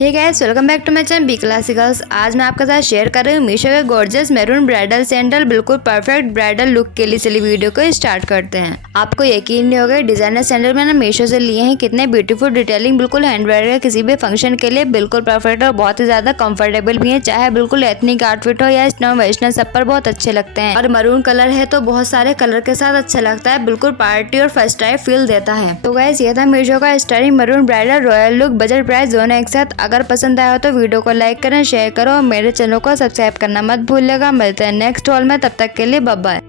Hey guys, welcome back to my channel B classicals. आज मैं आपके साथ शेयर कर रही हूँ मीशो के गॉर्जियस मैरून ब्राइडल सैंडल, बिल्कुल परफेक्ट ब्राइडल लुक के लिए। चलिए वीडियो को स्टार्ट करते हैं। आपको यकीन नहीं होगा, डिजाइनर सैंडल मैंने मीशो से लिए हैं। कितने ब्यूटीफुल डिटेलिंग, बिल्कुल हैंडवर्क है। किसी भी फंक्शन के लिए बिल्कुल परफेक्ट और बहुत ही ज्यादा कंफर्टेबल भी है। चाहे बिल्कुल एथनिक आउटफिट हो या स्नो वेस्टर्न, सब पर बहुत अच्छे लगते हैं। और मरून कलर है तो बहुत सारे कलर के साथ अच्छा लगता है। बिल्कुल पार्टी और फर्स्ट टाइम फील देता है। तो गाइस, ये था मीशो का styling maroon bridal royal look. Budget price दोनों एक साथ। अगर पसंद आया हो तो वीडियो को लाइक करें, शेयर करो और मेरे चैनल को सब्सक्राइब करना मत भूलिएगा। मिलते हैं नेक्स्ट हॉल में, तब तक के लिए बाय बाय।